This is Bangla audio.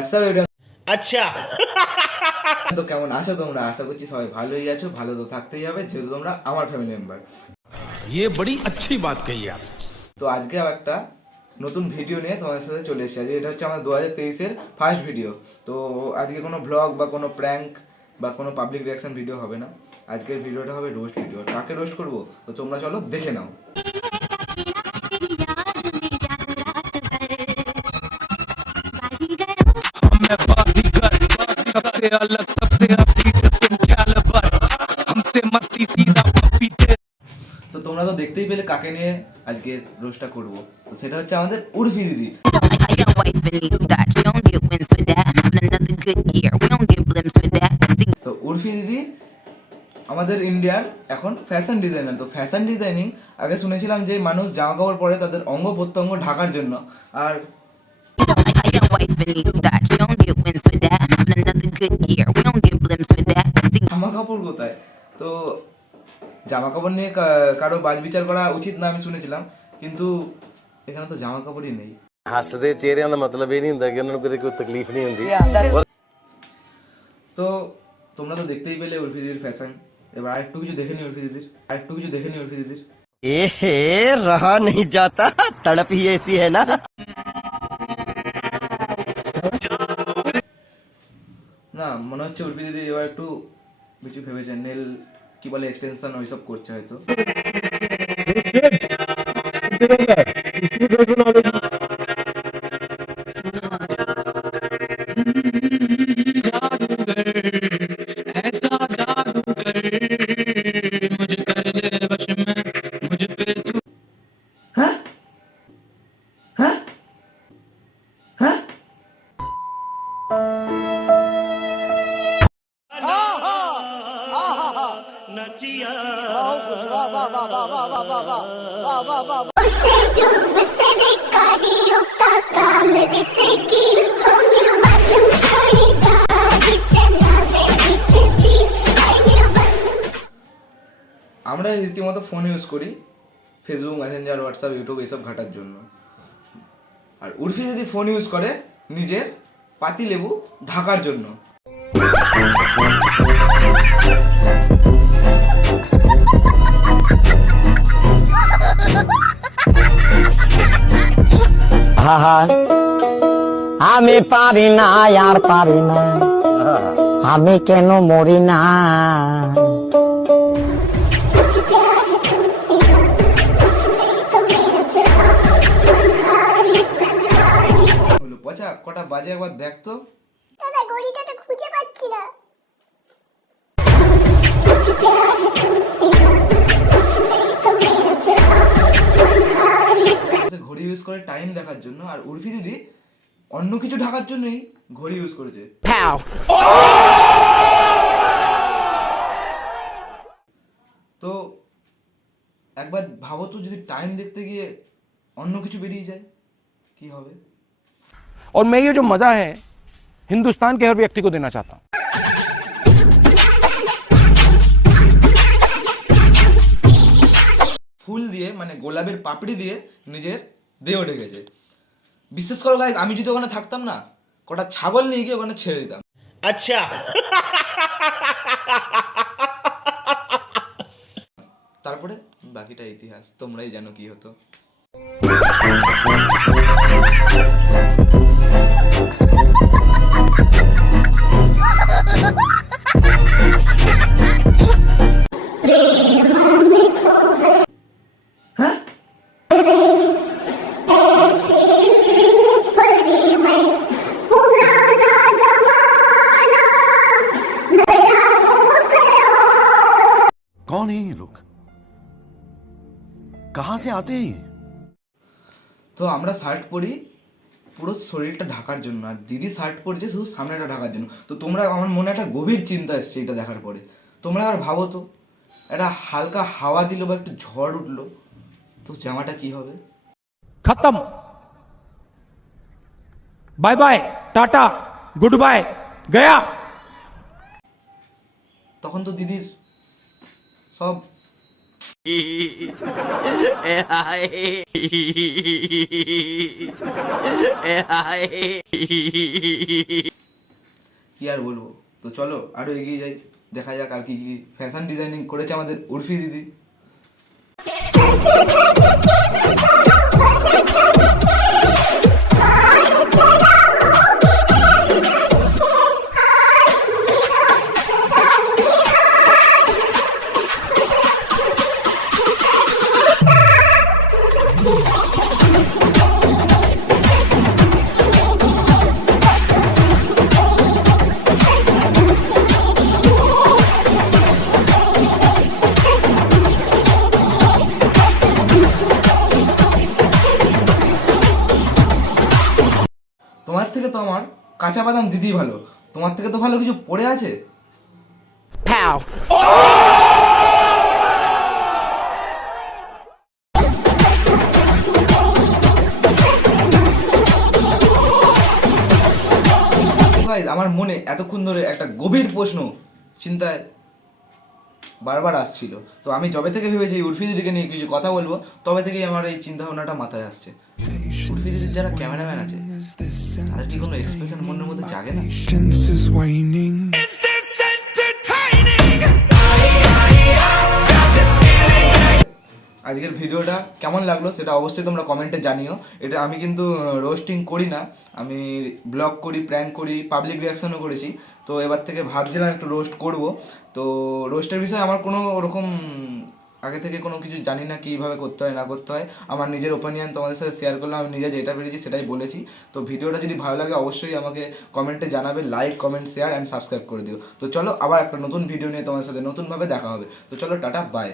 WhatsApp everyone. আচ্ছা তো কেমন আছো তোমরা? আশা করছি সবাই ভালোই আছো। ভালো তো থাকতেই হবে, যেহেতু তোমরা আমার ফ্যামিলি মেম্বার। ये बड़ी अच्छी बात कही आप। তো আজকে আবার একটা নতুন ভিডিও নিয়ে তোমাদের সাথে চলে এসেছি। আজকে এটা হচ্ছে আমার 2023-এর ফার্স্ট ভিডিও। তো আজকে কোনো ব্লগ বা কোনো প্র্যাঙ্ক বা কোনো পাবলিক রিয়াকশন ভিডিও হবে না। আজকের ভিডিওটা হবে রোস্ট ভিডিও। কাকে রোস্ট করবো তো তোমরা চলো দেখে নাও। सबसे अलग सबसे हसीन कैलिबर हमसे मस्ती सीधा पप्पी दे। তো তোমরা তো দেখতেই পেলে কাকে নিয়ে আজকে রোস্টটা করবো। তো সেটা হচ্ছে আমাদের উর্ফি দিদি। I got wife and needs that. We don't get wins for that. I'm having another good year. We don't get blimps for that. তো উর্ফি দিদি আমাদের ইন্ডিয়ার এখন ফ্যাশন ডিজাইনার। তো ফ্যাশন ডিজাইনিং আগে শুনেছিলাম যে মানুষ জামা কাপড় পরে তাদের অঙ্গ প্রত্যঙ্গ ঢাকার জন্য। আর I got wife and needs that. We don't get wins for that. I'm having another good year. We don't get blimps for that. জামা কাপড় কোথায়? তো জামা কাপড় নিয়ে কারো বাজ বিচার করা উচিত না আমি শুনেছিলাম, কিন্তু এখানে তো জামা কাপড়ই নেই। ਹੱਸਦੇ ਚਿਹਰਿਆਂ ਦਾ ਮਤਲਬ ਇਹ ਨਹੀਂ ਹੁੰਦਾ ਕਿ ਉਹਨਾਂ ਨੂੰ ਕਦੇ ਕੋਈ ਤਕਲੀਫ ਨਹੀਂ ਹੁੰਦੀ। তো তোমরা তো দেখতেই পেলে উর্ফি দিদির ফ্যাশন। এবার আরেকটু কিছু দেখে নি উর্ফি দিদির। एहे रहा नहीं जाता, तड़प ही ऐसी है ना। না, মনে হচ্ছে উর্ফি দিদি এবার একটু কিছু ভেবেছে, নেল কি বলে এক্সটেনশন ওইসব করছে হয়তো। ऐसा जादू कर मुझे कर ले बश में मुझ पे तू হ্যাঁ হ্যাঁ হ্যাঁ उससे चुप से भिखारियों का काम जिसे कि होंगे मालूम थोड़ी दादी चला बेबी किसी आएगी मालूम। আমরা রীতিমতো ফোন ইউজ করি ফেসবুক, মেসেঞ্জার, হোয়াটসঅ্যাপ, ইউটিউব এইসব ঘাটার জন্য। আর উর্ফি দিদি ফোন ইউজ করে নিজের পাতিলেবু ঢাকার জন্য। আমি পারি না আর পারি না, আমি কেন মরি না। कुछ प्यार है तुमसे कुछ नहीं तो मेरा जहां तन्हाई तन्हाई। হলো পচা কটা বাজে একবার দেখতো। দাদা ঘড়িটা তো খুঁজে পাচ্ছি না। कुछ प्यार है तुमसे कुछ नहीं तो मेरा जहां तन्हाई সে ঘড়ি ইউজ করে টাইম দেখার জন্য, আর উর্ফি দিদি অন্য কিছু ঢাকার জন্যই ঘড়ি ইউজ করেছে। তো একবার ভাবো তো, যদি টাইম দেখতে গিয়ে অন্য কিছু বেরিয়ে যায় কি হবে? और मैं ये जो मजा है हिंदुस्तान के हर व्यक्ति को देना चाहता हूं। ফুল দিয়ে মানে গোলাপের পাপড়ি দিয়ে নিজের দেহ ঢেকেছে। বিশ্বাস করো গাইস, আমি যদি ওখানে থাকতাম না, কটা ছাগল নিয়ে গিয়ে ওখানে ছেড়ে দিতাম। अच्छा তারপরে বাকিটা ইতিহাস, তোমরাই জানো কি হতো। হ্যাঁ परी मैं पुराना जमाना नया हो गया। कौन है ये लोग, कहां से आते हैं ये? তো আমরা শার্ট পরি পুরো শরীরটা ঢাকার জন্য, আর দিদি শার্ট পরছে শুধু সামনেটা ঢাকার জন্য। তো তোমরা, আমার মনে একটা গভীর চিন্তা এসছে এটা দেখার পরে। তোমরা আর ভাবো তো, একটা হালকা হাওয়া দিল বা একটু ঝড় উঠলো, তো জামাটা কি হবে? खत्म, bye bye, tata, good bye, गया। তখন তো দিদির সব কি আর বলবো, তো চলো আরো এগিয়ে যাই, দেখা যাক আর কি কি ফ্যাশন ডিজাইনিং করেছে আমাদের উর্ফি দিদি। তোমার থেকে তো আমার কাঁচা বাদাম দিদি ভালো, তোমার থেকে তো ভালো কিছু পড়ে আছে। Guys, আমার মনে এতক্ষণ ধরে একটা গভীর প্রশ্ন চিন্তায় বারবার আসছিল, তো আমি যবে থেকে ভেবেছি উর্ফি দিদিকে নিয়ে কিছু কথা বলবো, তবে থেকেই আমার এই চিন্তা ভাবনাটা মাথায় আসছে। উর্ফি দিদির যারা ক্যামেরাম্যান আছে তাদের কি কোনো এক্সপ্রেশন মনের মধ্যে জাগে না? Patience is waning. আজকের ভিডিওটা কেমন লাগলো সেটা অবশ্যই তোমরা কমেন্টে জানিও। এটা আমি কিন্তু রোস্টিং করি না, আমি ব্লগ করি, প্র্যাঙ্ক করি, পাবলিক রিয়াকশনও করেছি। তো এবার থেকে ভাবছিলাম একটু রোস্ট করব। তো রোস্টের বিষয়ে আমার কোনো ওরকম আগে থেকে কোনো কিছু জানি না, কীভাবে করতে হয় না করতে হয়। আমার নিজের ওপিনিয়ন তোমাদের সাথে শেয়ার করলাম, আমি নিজে যেটা পেরেছি সেটাই বলেছি। তো ভিডিওটা যদি ভালো লাগে অবশ্যই আমাকে কমেন্টে জানাবে, like, comment, share and subscribe করে দিও। তো চলো আবার একটা নতুন ভিডিও নিয়ে তোমাদের সাথে নতুনভাবে দেখা হবে। তো চলো টাটা, বাই।